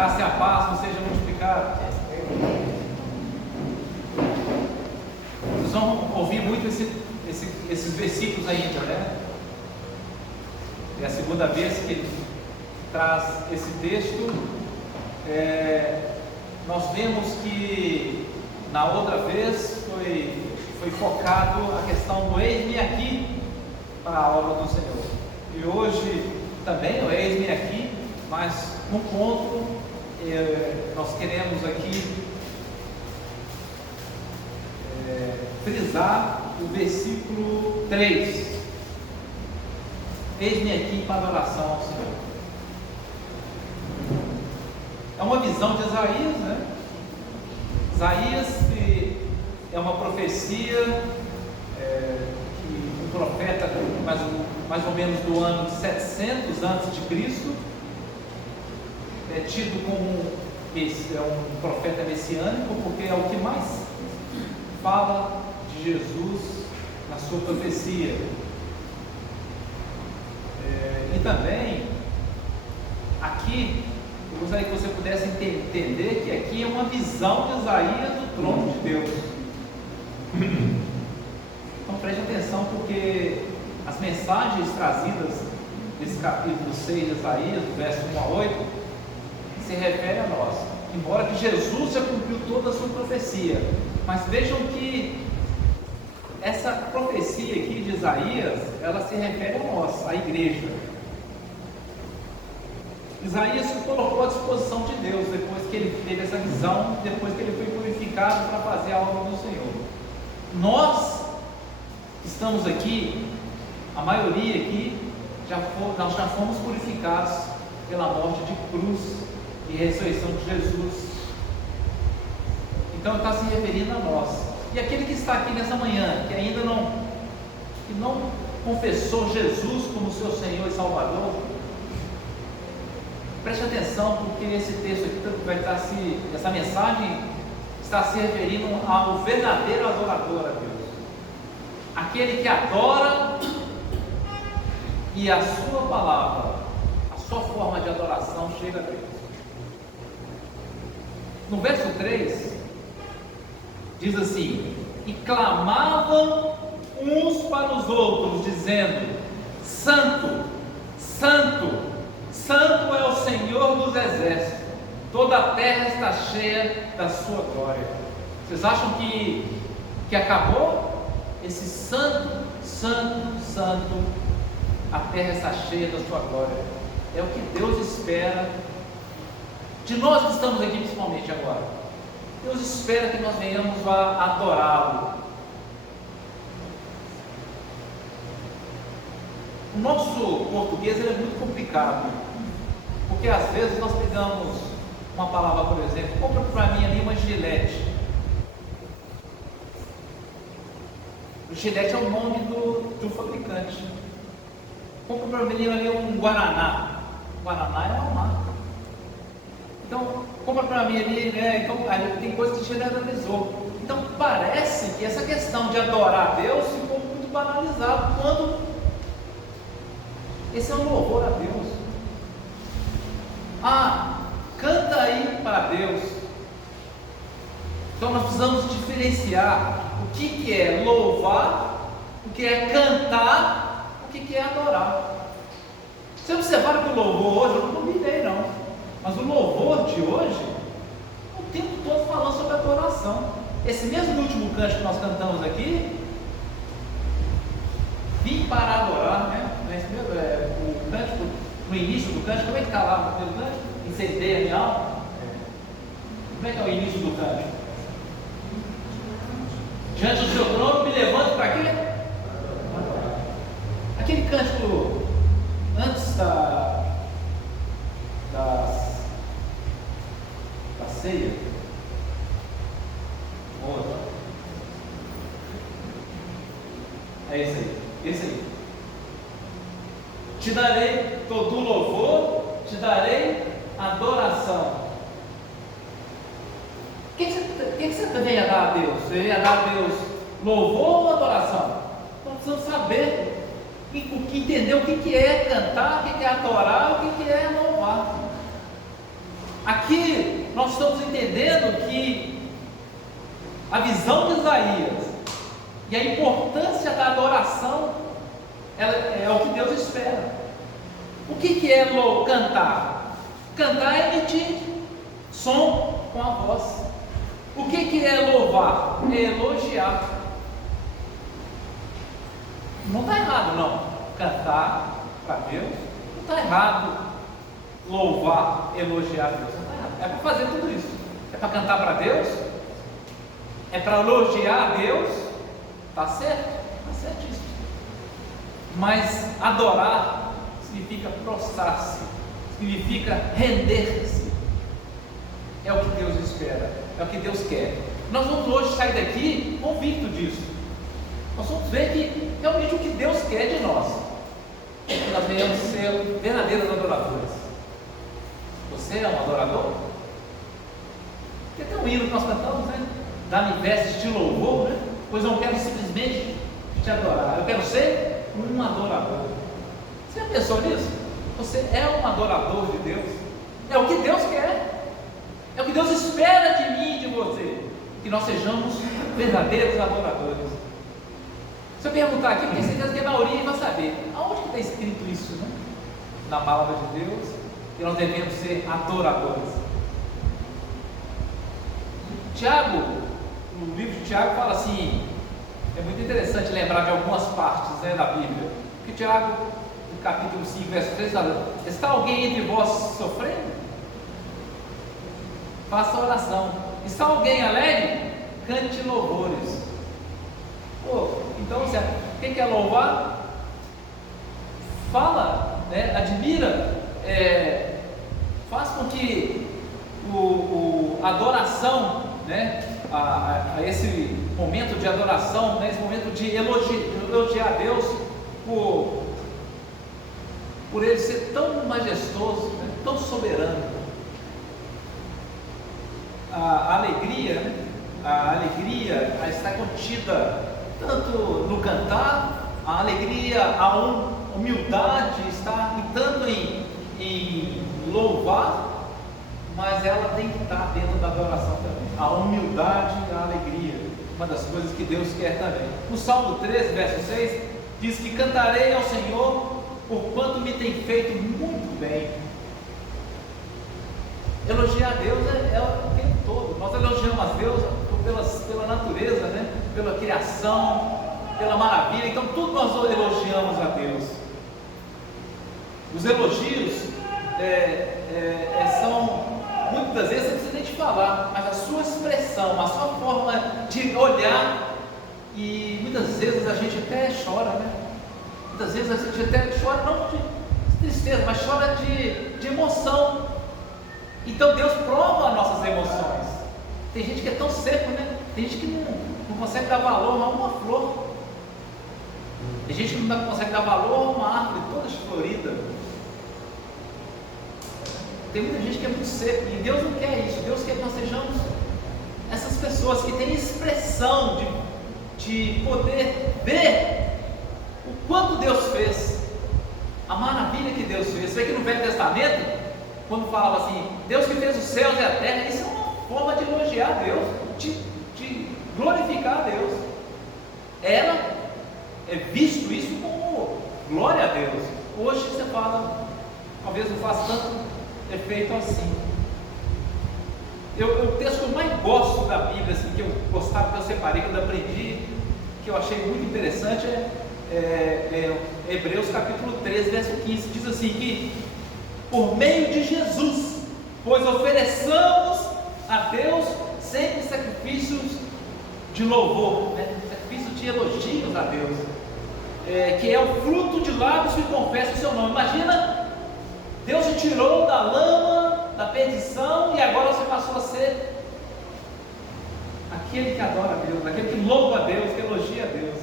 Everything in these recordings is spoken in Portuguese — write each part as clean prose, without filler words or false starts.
graça e a paz nos sejam multiplicados. Vocês vão ouvir muito esses versículos ainda, né? É a segunda vez que ele traz esse texto. Nós vemos que na outra vez foi focado a questão do eis-me aqui para a obra do Senhor. E hoje também o eis-me aqui, mas no ponto nós queremos aqui frisar o versículo 3. Eis-me aqui para adoração ao Senhor. É uma visão de Isaías, né? Isaías é uma profecia que um profeta mais ou menos do ano de 700 a.C. é tido como um profeta messiânico, porque é o que mais fala de Jesus na sua profecia. E também aqui eu gostaria que você pudesse entender que aqui é uma visão de Isaías do trono de Deus. Então preste atenção, porque as mensagens trazidas nesse capítulo 6 de Isaías, do verso 1 a 8, se refere a nós. Embora que Jesus já cumpriu toda a sua profecia, mas vejam que essa profecia aqui de Isaías, ela se refere a nós, a igreja. Isaías se colocou à disposição de Deus depois que ele teve essa visão, depois que ele foi purificado para fazer a obra do Senhor. Nós estamos aqui, a maioria aqui, nós já fomos purificados pela morte de cruz e ressurreição de Jesus. Então está se referindo a nós. E aquele que está aqui nessa manhã, que ainda não confessou Jesus como seu Senhor e Salvador, preste atenção, porque esse texto aqui essa mensagem está se referindo ao verdadeiro adorador a Deus, aquele que adora e a sua palavra, a sua forma de adoração chega a Deus. No verso 3 diz assim: e clamavam uns para os outros, dizendo: Santo, Santo, Santo é o Senhor dos exércitos, toda a terra está cheia da sua glória. Vocês acham que acabou? Esse santo, santo, santo, a terra está cheia da sua glória. É o que Deus espera de nós que estamos aqui, principalmente agora. Deus espera que nós venhamos a adorá-lo. O nosso português é muito complicado, porque às vezes nós pegamos uma palavra, por exemplo, compra para mim ali uma Gillette. O Gillette é o nome do fabricante. Compra para mim ali um Guaraná. Guaraná é uma marca. Então, compra para mim ali, né? Então, tem coisa que generalizou. Então, parece que essa questão de adorar a Deus ficou muito banalizado, quando esse é um louvor a Deus. Canta aí para Deus. Então nós precisamos diferenciar o que é louvar, o que é cantar, o que é adorar. Você observaram que o louvor hoje, eu não duvidei não, mas o louvor de hoje, o tempo todo falando sobre adoração. Esse mesmo último canto que nós cantamos aqui, vim para adorar, né? O cântico, no início do cântico, como é que está lá no primeiro cântico? Incendei a minha alma. Como é que é o início do cântico? Diante do seu trono me levanto para quê? Aquele cântico antes da ceia. Outra. É esse aí. Esse aí. Te darei todo o louvor, te darei adoração. O que você vem a dar a Deus? Você vem a dar a Deus louvor ou adoração? Então precisamos saber, entender o que é cantar, o que é adorar, o que é louvar. Aqui nós estamos entendendo que a visão de Isaías e a importância da adoração é o que Deus espera. O que é cantar? Cantar é emitir som com a voz. O que é louvar? É elogiar. Não está errado, não. Cantar para Deus não está errado. Louvar, elogiar a Deus não está errado. É para fazer tudo isso. É para cantar para Deus? É para elogiar a Deus? Está certo? Está certíssimo. Mas adorar significa prostrar-se, significa render-se. É o que Deus espera, é o que Deus quer. Nós vamos hoje sair daqui convicto disso. Nós vamos ver que realmente o que Deus quer de nós é que nós venhamos ser verdadeiros adoradores. Você é um adorador? Porque tem um hino que nós cantamos, né? Dá-me vestes de louvor, né? Pois não quero simplesmente te adorar, eu quero ser um adorador. Você já pensou nisso? Você é um adorador de Deus? É o que Deus quer, é o que Deus espera de mim e de você, que nós sejamos verdadeiros adoradores. Se eu perguntar aqui, eu tenho certeza que a maioria vai saber aonde que está escrito isso, né? Na palavra de Deus, que nós devemos ser adoradores. Tiago, no livro de Tiago, fala assim, é muito interessante lembrar de algumas partes, né, da Bíblia, porque Tiago, no capítulo 5, verso 3, fala: está alguém entre vós sofrendo? Faça oração. Está alguém alegre? Cante louvores. Então, o que é louvar? Fala, né, admira, faz com que a adoração, né, a esse momento de adoração, né, esse momento de elogiar a Deus por Ele ser tão majestoso, né, tão soberano. A alegria está contida tanto no cantar, a alegria, a humildade está tanto em louvar, mas ela tem que estar dentro da adoração também. A humildade e a alegria, uma das coisas que Deus quer também. No Salmo 13, verso 6, diz que cantarei ao Senhor por quanto me tem feito muito bem. Elogiar a Deus é o tempo todo. Nós elogiamos a Deus pela natureza, né? Pela criação, pela maravilha. Então tudo nós elogiamos a Deus. Os elogios são, muitas das vezes, você não precisa nem te falar, mas a sua expressão, a sua forma de olhar, e muitas vezes a gente até chora, né? Muitas vezes a gente até chora, não de tristeza, mas chora de emoção. Então Deus prova as nossas emoções. Tem gente que é tão seco, né? Tem gente que não consegue dar valor a uma flor. Tem gente que não consegue dar valor a uma árvore toda florida. Tem muita gente que é muito seco, e Deus não quer isso. Deus quer que nós sejamos essas pessoas que têm expressão de poder ver o quanto Deus fez, a maravilha que Deus fez. Você vê que no Velho Testamento, quando falava assim, Deus que fez os céus e a terra, isso é uma forma de elogiar a Deus, de glorificar a Deus. Era visto isso como glória a Deus. Hoje você fala, talvez não faça tanto efeito assim. O texto que eu mais gosto da Bíblia, assim, que eu gostava, que eu separei, que eu aprendi, que eu achei muito interessante, é Hebreus capítulo 13, verso 15, diz assim, que por meio de Jesus, pois ofereçamos a Deus sempre sacrifícios de louvor, né? Sacrifício de elogios a Deus, que é o fruto de lábios que confessam o seu nome. Imagina, Deus te tirou da lama, da perdição, e agora você passou a ser aquele que adora a Deus, aquele que louva a Deus, que elogia a Deus.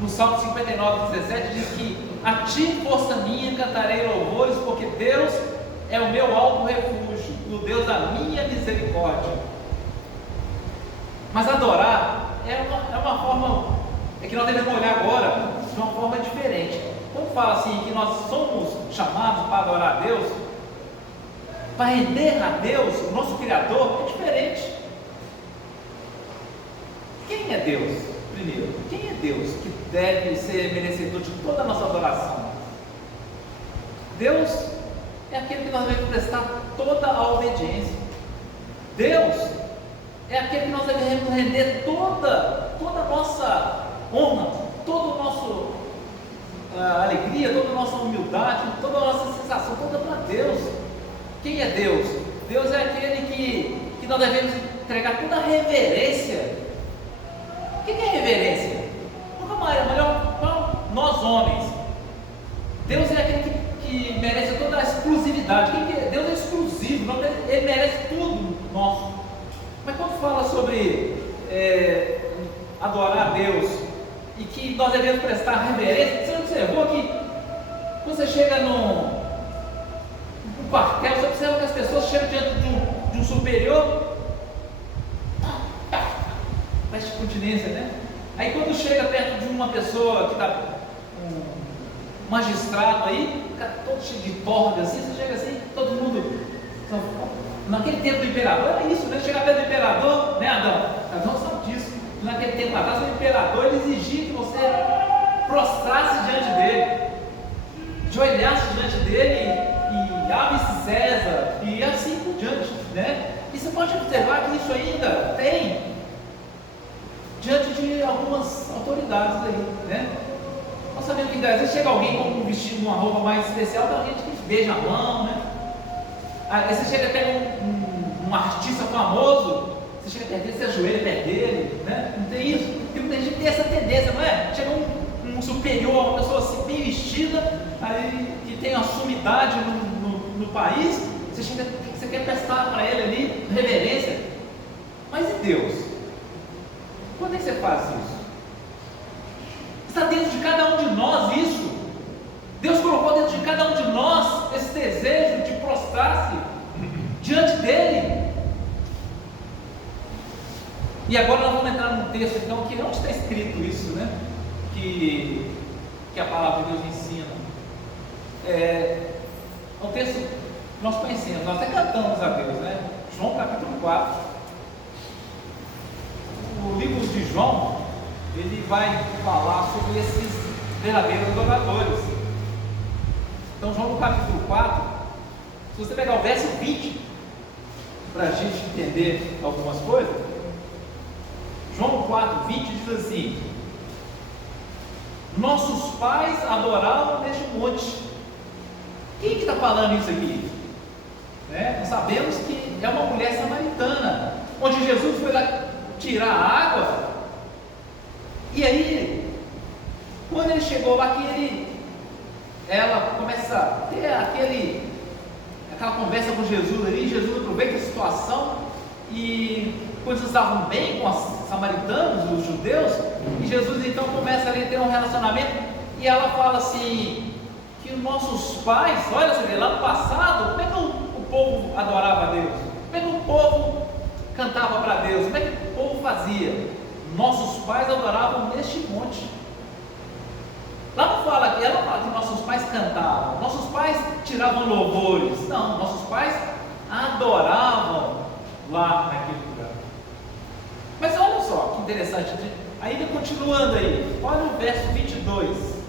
No Salmo 59, 17 diz que a ti, força minha, cantarei louvores, porque Deus é o meu alto refúgio, o Deus da minha misericórdia. Mas adorar é uma forma, que nós devemos olhar agora de uma forma diferente. Quando fala assim que nós somos chamados para adorar a Deus, para render a Deus, o nosso Criador, é diferente. Quem é Deus? Primeiro, quem é Deus que deve ser merecedor de toda a nossa adoração? Deus é aquele que nós devemos prestar toda a obediência. Deus é aquele que nós devemos render toda a nossa honra, toda a nossa alegria, toda a nossa humildade, toda a nossa sensação, toda para Deus. Quem é Deus? Deus é aquele que nós devemos entregar toda a reverência. O que é reverência? Nós homens. Deus é aquele que merece toda a exclusividade. Deus é exclusivo, Ele merece tudo nosso. Mas quando fala sobre adorar a Deus e que nós devemos prestar reverência, você observou que quando você chega no quartel, você observa que as pessoas chegam diante de um superior, faz continência, né? Aí quando chega perto de uma pessoa que está, um magistrado aí, fica todo cheio de torga assim, você chega assim, todo mundo. Naquele tempo do imperador era isso, né? Chegar perto do imperador, né, Adão? Adão sabe disso. Naquele tempo atrás, o imperador ele exigia que você prostrasse diante dele, joelhasse diante dele e ave-se César, e assim por diante, né? E você pode observar que isso ainda tem diante de algumas autoridades aí, né? Nós sabemos que às vezes chega alguém com um vestido, uma roupa mais especial, tem gente que beija a mão, né? Aí você chega até um artista famoso, você chega perto dele, você ajoelha perto dele, né? Não tem isso? Tem muita gente que tem essa tendência, não é? Chega um superior, uma pessoa assim, bem vestida, aí, que tem uma sumidade no país, você chega, você quer prestar para ele ali, reverência. Mas e Deus? Quando é que você faz isso? Está dentro de cada um de nós isso. Deus colocou dentro de cada um de nós esse desejo de prostrar-se diante dele. E agora nós vamos entrar num texto então que onde está escrito isso, né? Que a palavra de Deus ensina. É um texto que nós conhecemos, nós até cantamos a Deus, né? João capítulo 4. O livro de João, ele vai falar sobre esses verdadeiros adoradores. Então, João no capítulo 4, se você pegar o verso 20, para a gente entender algumas coisas, João 4, 20 diz assim: nossos pais adoravam neste monte. Quem que está falando isso aqui? Nós sabemos que é uma mulher samaritana, onde Jesus foi lá tirar a água, e aí, quando ele chegou lá, ela começa a ter aquela conversa com Jesus ali. Jesus aproveita a situação e coisas estavam bem com os samaritanos, os judeus, e Jesus então começa ali a ter um relacionamento, e ela fala assim, que os nossos pais, olha você vê, lá no passado, como é que o povo adorava a Deus? Como é que o povo cantava para Deus? Como é que o povo fazia? Nossos pais adoravam neste monte. Lá não fala que ela não fala que nossos pais cantavam, nossos pais tiravam louvores. Não, nossos pais adoravam lá naquele lugar. Mas olha só que interessante, ainda continuando aí, olha o verso 22.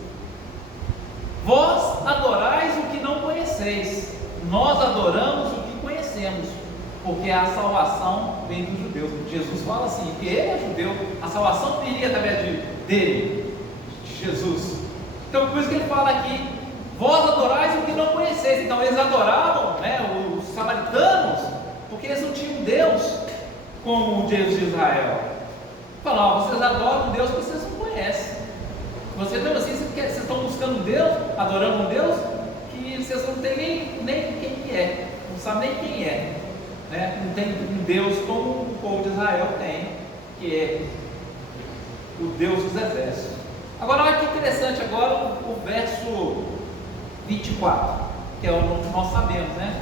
Vós adorais o que não conheceis, nós adoramos o que conhecemos, porque a salvação vem dos judeus. Jesus fala assim, que ele é judeu, a salvação viria através dele, de Jesus. Então por isso que ele fala aqui, vós adorais o que não conheceis. Então eles adoravam, né, os samaritanos, porque eles não tinham Deus como o Deus de Israel. Falavam, vocês adoram um Deus que vocês não conhecem. Vocês mesmo assim, vocês estão buscando um Deus, adorando um Deus que vocês não têm nem quem que é, não sabem nem quem é, né? Não tem um Deus como o povo de Israel tem, que é o Deus dos exércitos. Agora olha que interessante agora o verso 24, que é o que nós sabemos, né?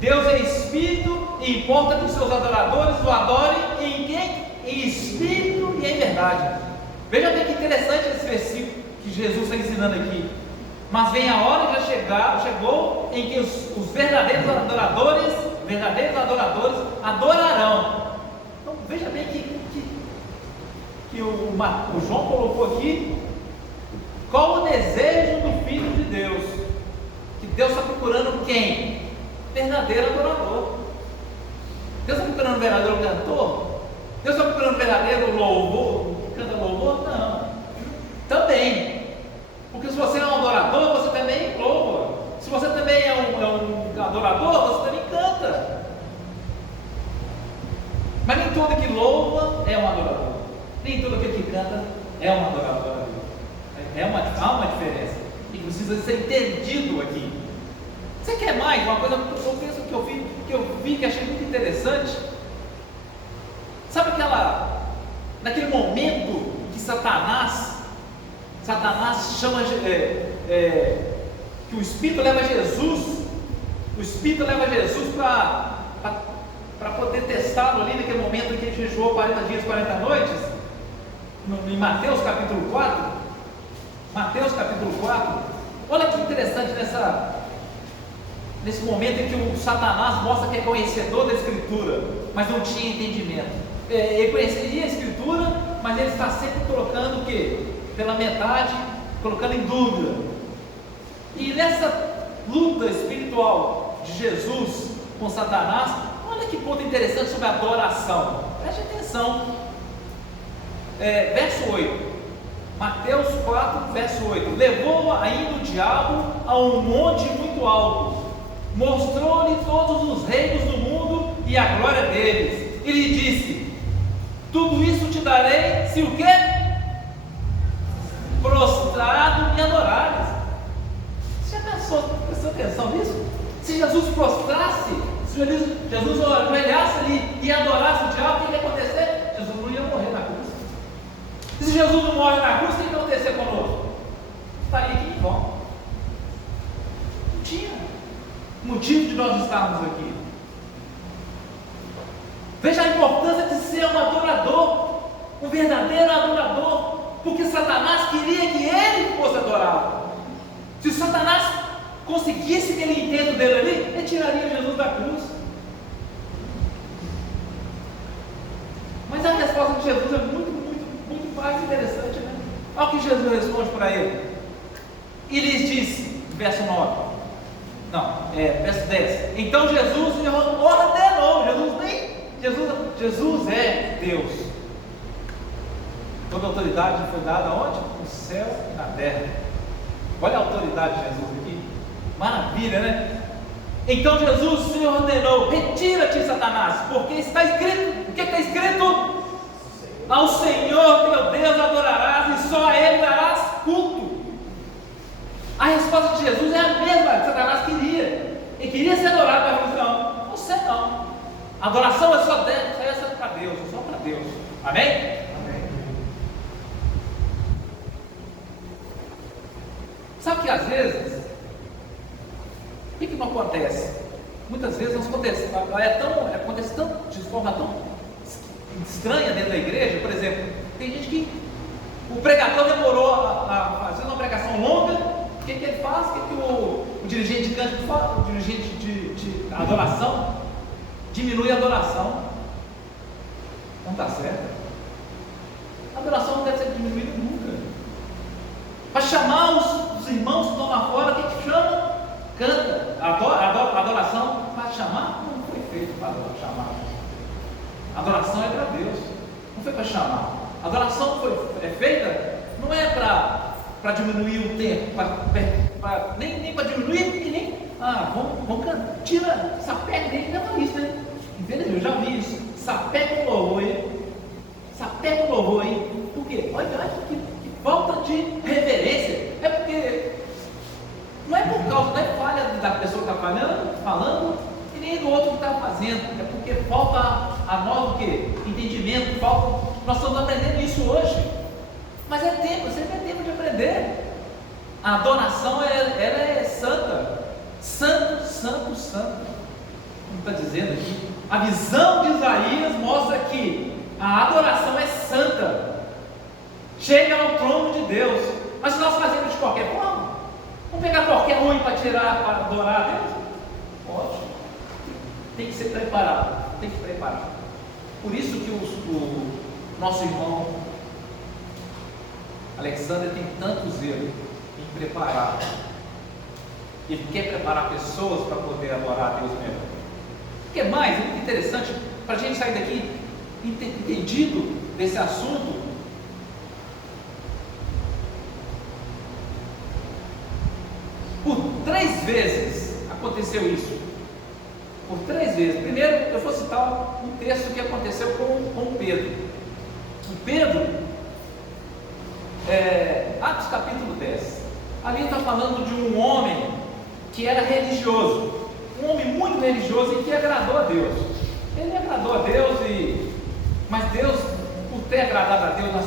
Deus é Espírito e importa que os seus adoradores o adorem em quem? Em Espírito e em verdade. Veja bem que interessante esse versículo que Jesus está ensinando aqui. Mas vem a hora, já chegou, em que os verdadeiros adoradores verdadeiros adoradores adorarão. Então veja bem que o João colocou aqui qual o desejo do Filho de Deus. Que Deus está procurando quem? Verdadeiro adorador. Deus está procurando verdadeiro cantor? Deus está procurando verdadeiro louvor? Canta louvor? Não. Também. Porque se você é um adorador, você também louva. Se você também é um adorador, você também canta. Mas nem todo que louva é um adorador. Nem todo aquele que canta é um adorador. Há uma diferença. E precisa ser entendido aqui. Você quer mais? Uma coisa que eu vi que achei muito interessante. Sabe naquele momento que Satanás chama que o Espírito leva Jesus para poder testá-lo ali naquele momento em que ele jejuou 40 dias, 40 noites, em Mateus capítulo 4. Mateus capítulo 4, olha que interessante nesse momento em que o Satanás mostra que é conhecedor da Escritura, mas não tinha entendimento. Ele conhecia a Escritura, mas ele está sempre colocando o quê? Pela metade, colocando em dúvida. E nessa luta espiritual de Jesus com Satanás, olha que ponto interessante sobre a adoração. Preste atenção. Verso 8. Mateus 4, verso 8. Levou ainda o diabo a um monte muito alto, mostrou-lhe todos os reinos do mundo e a glória deles, e lhe disse: tudo isso te darei, se o quê? Prostrado me adorares. Você já prestou atenção nisso? Se Jesus prostrasse, se Jesus ajoelhasse ali e adorasse o diabo, o que ia acontecer? Jesus não ia morrer na cruz. Se Jesus não morre na cruz, o que ia acontecer conosco? Estaria aqui em vão. Não tinha motivo de nós estarmos aqui. Veja a importância de ser um adorador, um verdadeiro adorador, porque Satanás queria que ele fosse adorado. Se Satanás conseguisse aquele intento dele ali, ele tiraria Jesus da cruz. Mas a resposta de Jesus é muito mais interessante, né? Olha o que Jesus responde para ele. E lhes disse, verso 9. Verso 10. Então Jesus lhe ordenou. Jesus é Deus. Toda autoridade foi dada onde? No céu e na terra. Olha a autoridade de Jesus aqui. Maravilha, né? Então Jesus lhe ordenou: retira-te, Satanás, porque está escrito. O que está escrito? Ao Senhor teu Deus adorarás e só a Ele darás culto. A resposta de Jesus é a mesma que Satanás queria. Ele queria ser adorado, mas falou: não, você não. A adoração é só essa para Deus, é só para Deus. Amém? Amém. Sabe que às vezes, o que não acontece? Muitas vezes acontece de forma tão estranha dentro da igreja. Por exemplo, tem gente que o pregador demorou a fazer uma pregação longa. O que ele faz? O que o dirigente de cântico faz? O dirigente de adoração diminui a adoração. Não está certo. A adoração não deve ser diminuída nunca. Para chamar os irmãos que estão lá fora, o que chama? Canta. A adoração para chamar não foi feito para chamar. A adoração é para Deus, não foi para chamar. A adoração é feita, não é para diminuir o tempo, nem para diminuir, e nem vamos cantar, tira, sapeca dele, canta isso, né? Entendeu? Eu já vi isso. Sapeca o louvor, hein? Sapeca o louvor, hein? Por quê? Olha que falta de reverência. É porque não é por causa da falha da pessoa que está falando, e nem do outro que está fazendo. É porque falta a nós o quê? Entendimento, nós estamos aprendendo isso hoje. Mas é tempo, sempre é tempo de aprender. A adoração ela é santa. Santo, santo, santo. Como está dizendo aqui, a visão de Isaías mostra que a adoração é santa, chega ao trono de Deus. Mas se nós fazemos de qualquer forma, vamos pegar qualquer um para adorar a Deus? Pode. tem que ser preparado, tem que preparar. Por isso que o nosso irmão Alexander tem tanto zelo em preparar. Ele quer preparar pessoas para poder adorar a Deus melhor. O que é mais? É muito interessante para a gente sair daqui entendido desse assunto. Por 3 vezes aconteceu isso. Por 3 vezes. Primeiro, eu vou citar um texto que aconteceu com Pedro. O Pedro, Atos capítulo 10. Ali está falando de um homem que era religioso. Um homem muito religioso e que agradou a Deus. Ele agradou a Deus, mas Deus, por ter agradado a Deus,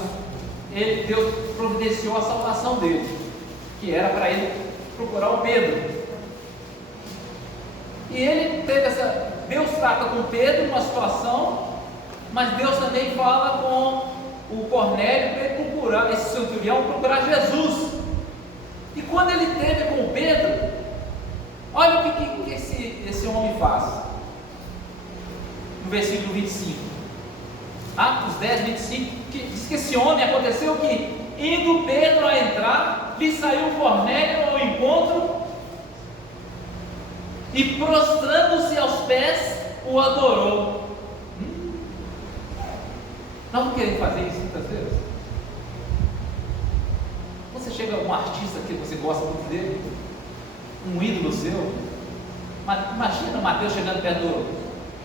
Deus providenciou a salvação dele, que era para ele procurar o Pedro. E ele teve Deus trata com Pedro uma situação, mas Deus também fala com o Cornélio para ele procurar, esse centurião, procurar Jesus. E quando ele teve com Pedro, olha o que esse homem faz. No versículo 25, Atos 10, 25, que diz que esse homem aconteceu que, indo Pedro a entrar, lhe saiu Cornélio ao encontro e, prostrando-se aos pés, o adorou. Nós não queremos fazer isso muitas vezes. Você chega a um artista que você gosta muito dele, um ídolo seu, imagina o Mateus chegando perto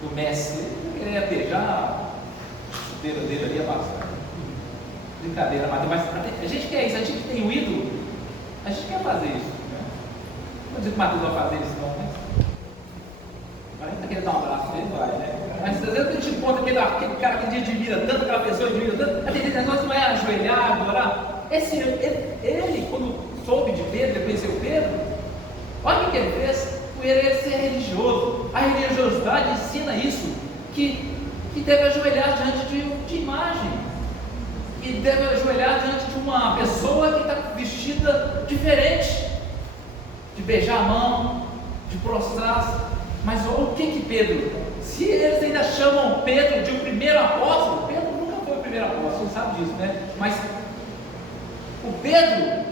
do Messi, ele queria beijar a chuteira dele ali, bastante. Brincadeira, Mateus, mas a gente quer isso, a gente tem um ídolo, a gente quer fazer isso. Né? Não vou dizer que o Mateus vai fazer isso, não, né? A gente está querendo dar um abraço nele, vai, né? Mas às vezes a gente encontra aquele cara que a gente admira tanto, aquela pessoa admira tanto, aquele negócio não é ajoelhar, adorar. Ele, quando soube de Pedro, ele conheceu Pedro, olha o que ele fez, por ele ser religioso. A religiosidade ensina isso, que deve ajoelhar diante de imagem, que deve ajoelhar diante de uma pessoa que está vestida diferente, de beijar a mão, de prostrar-se. Mas olha o que Pedro, se eles ainda chamam Pedro de o primeiro apóstolo, Pedro nunca foi o primeiro apóstolo, você sabe disso, né? Mas o Pedro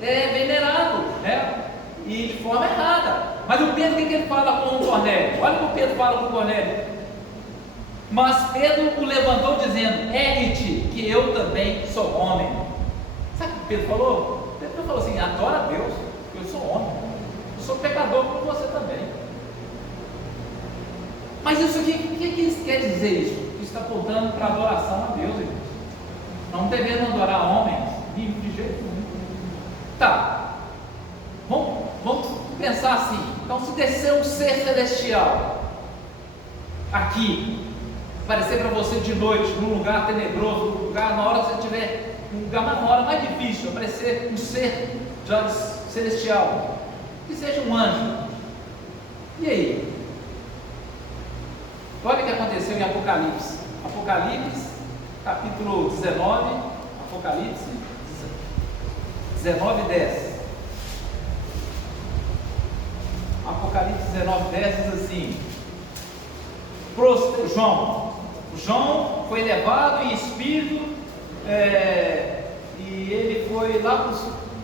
é venerado, né? E de forma errada. Mas o Pedro, o que ele fala com o Cornélio? Olha o que o Pedro fala com o Cornélio. Mas Pedro o levantou dizendo: ergue-te, que eu também sou homem. Sabe o que Pedro falou? Pedro falou assim: adora a Deus, eu sou homem, eu sou pecador como você também. Mas isso aqui, o que quer dizer isso? Isso está apontando para a adoração a Deus, irmãos. Não devemos adorar homens, de jeito nenhum. Tá, vamos pensar assim. Então, se descer um ser celestial aqui, aparecer para você de noite, num lugar tenebroso, num lugar, na hora que você estiver, na hora mais difícil, aparecer um ser celestial, que seja um anjo, e aí? Olha o que aconteceu em Apocalipse. Apocalipse, capítulo 19, Apocalipse 19, 10. Apocalipse 19, 10 diz assim: João foi levado em espírito, e ele foi lá para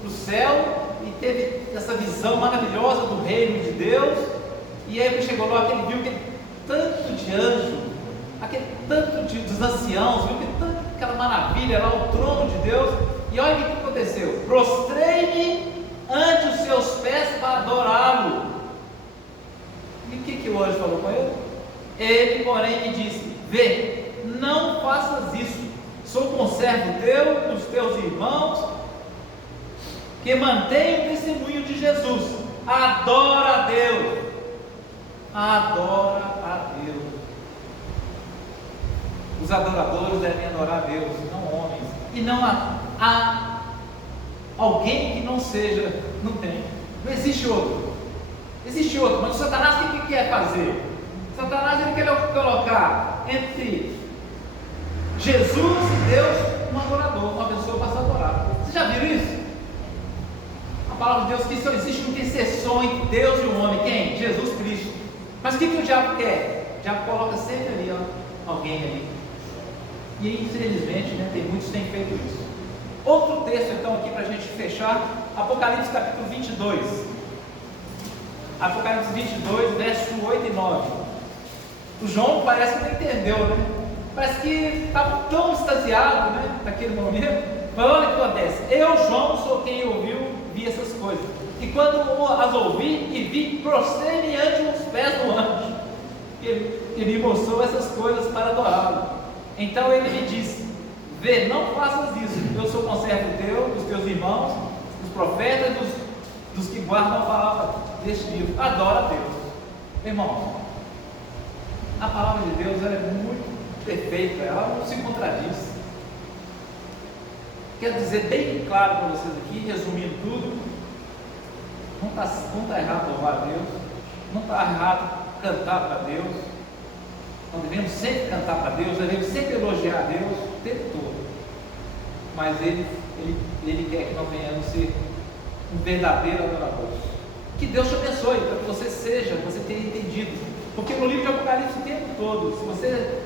o céu e teve essa visão maravilhosa do reino de Deus. E aí ele chegou lá, ele viu aquele tanto de anjo, aquele tanto dos anciãos, viu aquela maravilha lá, o trono de Deus. E olha o que aconteceu: prostrei-me ante os seus pés para adorá-lo. E o que o anjo falou com ele? Ele, porém, me disse: vê, não faças isso, sou conservo teu, dos teus irmãos, que mantém o testemunho de Jesus. Adora a Deus. Adora a Deus. Os adoradores devem adorar a Deus, não homens. E não há alguém que não seja, não tem. Não existe outro. Existe outro, mas o Satanás o que quer fazer? O Satanás ele quer colocar entre Jesus e Deus um adorador, uma pessoa para se adorar. Você já viu isso? A palavra de Deus diz que só existe um intercessor entre Deus e o homem. Quem? Jesus Cristo. Mas o que o diabo quer? O diabo coloca sempre ali, ó, alguém ali. E aí, infelizmente, né, tem muitos que têm feito isso. Outro texto, então, aqui para a gente fechar, Apocalipse capítulo 22. Apocalipse 22, verso 8 e 9. O João parece que não entendeu, né? Parece que estava tão extasiado, né, naquele momento. Mas olha o que acontece. Eu, João, sou quem ouviu, vi essas coisas. E quando as ouvi e vi, prostrei-me ante os pés do anjo. Ele me mostrou essas coisas para adorá-lo. Então ele me disse: vê, não faças isso. Eu sou conservo teu, dos teus irmãos, dos profetas, dos que guardam a palavra deste livro. Adora a Deus. Irmão, a palavra de Deus ela é muito perfeita, ela não se contradiz. Quero dizer bem claro para vocês aqui, resumindo tudo: não está errado louvar a Deus, não está errado cantar para Deus. Nós devemos sempre cantar para Deus, devemos sempre elogiar a Deus o tempo todo. Mas Ele quer que nós venhamos ser um verdadeiro adorador. Que Deus te abençoe, para que você tenha entendido. Porque no livro de Apocalipse o tempo todo, se você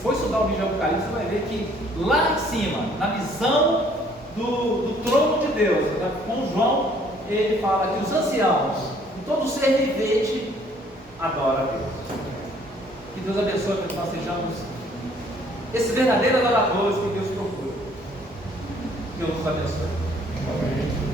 for estudar o livro de Apocalipse, você vai ver que lá em cima, na visão do trono de Deus, com João, ele fala que os anciãos, todo ser vivente, adora a Deus. Que Deus abençoe para que nós sejamos esses verdadeiros adoradores que Deus procura. Deus nos abençoe. Amém.